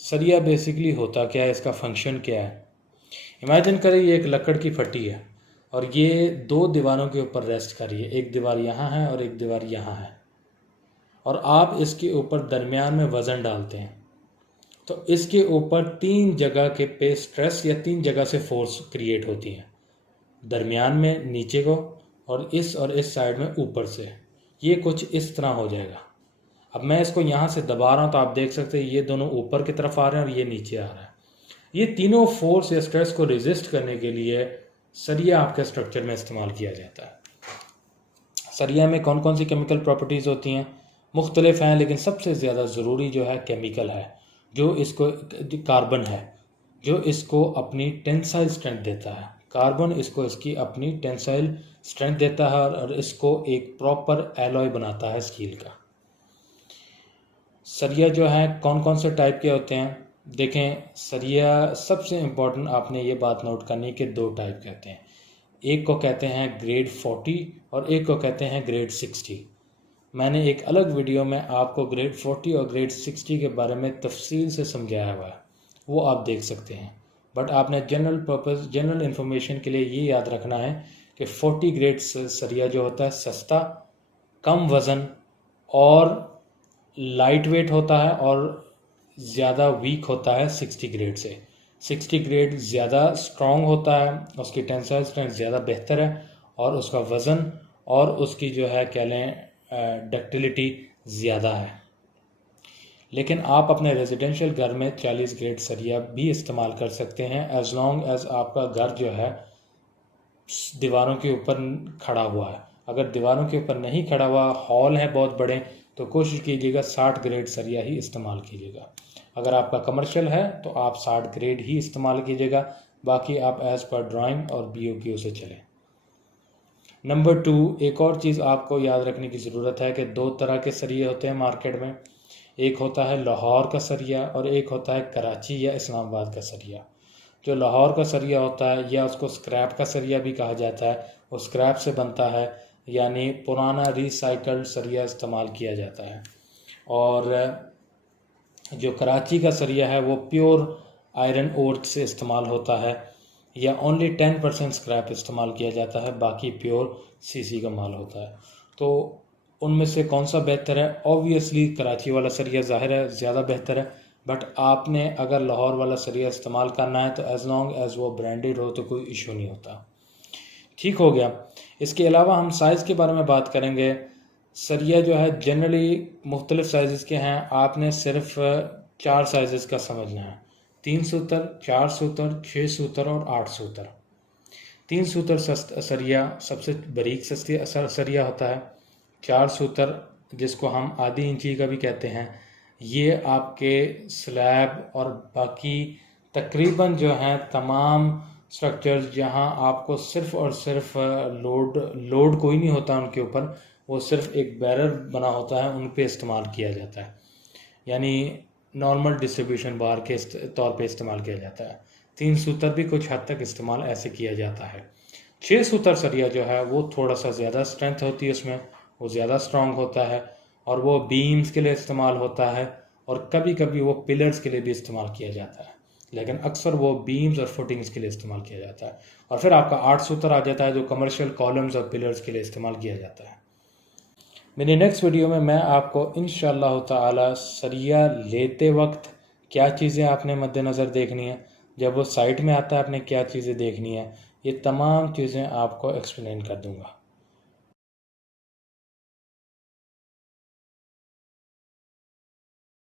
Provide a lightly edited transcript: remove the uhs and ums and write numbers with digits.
सरिया बेसिकली होता क्या है, इसका फंक्शन क्या है। इमेजिन करें ये एक लकड़ की फट्टी है और ये दो दीवारों के ऊपर रेस्ट कर रही है, एक दीवार यहाँ है और एक दीवार यहाँ है, और आप इसके ऊपर दरमियान में वज़न डालते हैं, तो इसके ऊपर तीन जगह के पे स्ट्रेस या तीन जगह से फोर्स क्रिएट होती है, दरमियान में नीचे को और इस साइड में ऊपर से। ये कुछ इस तरह हो जाएगा। अब मैं इसको यहाँ से दबा रहा हूँ तो आप देख सकते हैं ये दोनों ऊपर की तरफ आ रहे हैं और ये नीचे आ रहा है। ये तीनों फोर्स या स्ट्रेस को रेजिस्ट करने के लिए सरिया आपके स्ट्रक्चर में इस्तेमाल किया जाता है। सरिया में कौन कौन सी केमिकल प्रॉपर्टीज़ होती हैं, मुख्तलिफ हैं, लेकिन सबसे ज़्यादा ज़रूरी जो है केमिकल है, जो इसको कार्बन है, जो इसको अपनी टेंसाइल स्ट्रेंथ देता है। कार्बन इसको इसकी अपनी टेंसाइल स्ट्रेंथ देता है और इसको एक प्रॉपर एलॉय बनाता है स्टील का। सरिया जो है कौन कौन से टाइप के होते हैं, देखें। सरिया सबसे इम्पोर्टेंट आपने ये बात नोट करनी कि दो टाइप कहते हैं, एक को कहते हैं ग्रेड 40 और एक को कहते हैं ग्रेड 60। मैंने एक अलग वीडियो में आपको ग्रेड 40 और ग्रेड 60 के बारे में तफसील से समझाया हुआ है, वो आप देख सकते हैं। बट आपने जनरल इंफॉर्मेशन के लिए ये याद रखना है कि 40 ग्रेड सरिया जो होता है सस्ता, कम वज़न और लाइट वेट होता है और ज़्यादा वीक होता है 60 ग्रेड से। 60 ग्रेड ज़्यादा स्ट्रॉन्ग होता है, उसकी टेंसाइल स्ट्रेंथ ज़्यादा बेहतर है और उसका वज़न और उसकी जो है कह लें डक्टिलिटी ज़्यादा है। लेकिन आप अपने रेजिडेंशियल घर में 40 ग्रेड सरिया भी इस्तेमाल कर सकते हैं एज लॉन्ग एज आपका घर जो है दीवारों के ऊपर खड़ा हुआ है। अगर दीवारों के ऊपर नहीं खड़ा हुआ, हॉल है बहुत बड़े, तो कोशिश कीजिएगा 60 ग्रेड सरिया ही इस्तेमाल कीजिएगा। अगर आपका कमर्शियल है तो आप 60 ग्रेड ही इस्तेमाल कीजिएगा, बाकी आप एज़ पर ड्राइंग और BOQ से चलें। नंबर 2, एक और चीज़ आपको याद रखने की ज़रूरत है कि दो तरह के सरिये होते हैं मार्केट में। एक होता है लाहौर का सरिया और एक होता है कराची या इस्लामाबाद का सरिया। जो लाहौर का सरिया होता है या उसको स्क्रैप का सरिया भी कहा जाता है, वो स्क्रैप से बनता है, यानी पुराना रिसाइकल्ड सरिया इस्तेमाल किया जाता है। और जो कराची का सरिया है वो प्योर आयरन ओर से इस्तेमाल होता है या ओनली 10% स्क्रैप इस्तेमाल किया जाता है, बाकी प्योर CC का माल होता है। तो उनमें से कौन सा बेहतर है? ऑब्वियसली कराची वाला सरिया ज़ाहिर है ज़्यादा बेहतर है, बट आपने अगर लाहौर वाला सरिया इस्तेमाल करना है तो एज लॉन्ग एज वो ब्रांडेड हो तो कोई इशू नहीं होता। ठीक हो गया। इसके अलावा हम साइज़ के बारे में बात करेंगे। सरिया जो है जनरली मुख्तलिफ साइज़ के हैं, आपने सिर्फ 4 साइज़ का समझना है, 3 सूतर, 4 सूतर, 6 सूतर और 8 सूतर। 3 सूतर सरिया सबसे बारीक सरिया होता है। 4 सूतर जिसको हम आधी इंची का भी कहते हैं, ये आपके स्लैब और बाकी तकरीबन जो हैं तमाम स्ट्रक्चर्स जहां आपको सिर्फ़ और सिर्फ लोड कोई नहीं होता उनके ऊपर, वो सिर्फ एक बैरल बना होता है, उन पे इस्तेमाल किया जाता है, यानी नॉर्मल डिस्ट्रीब्यूशन बार के तौर पे इस्तेमाल किया जाता है। 3 सूतर भी कुछ हद तक इस्तेमाल ऐसे किया जाता है। 6 सूतर सरिया जो है वो थोड़ा सा ज़्यादा स्ट्रेंथ होती है उसमें, वो ज़्यादा स्ट्रॉन्ग होता है और वो बीम्स के लिए इस्तेमाल होता है और कभी कभी वो पिलर्स के लिए भी इस्तेमाल किया जाता है, लेकिन अक्सर वो बीम्स और फुटिंग्स के लिए इस्तेमाल किया जाता है। और फिर आपका 8 सूतर आ जाता है जो कमर्शियल कॉलम्स और पिलर्स के लिए इस्तेमाल किया जाता है। मेरी नेक्स्ट वीडियो में मैं आपको इंशाअल्लाह ताला सरिया लेते वक्त क्या चीज़ें आपने मद्देनज़र देखनी है, जब वो साइट में आता है आपने क्या चीज़ें देखनी है, ये तमाम चीज़ें आपको एक्सप्लेन कर दूँगा।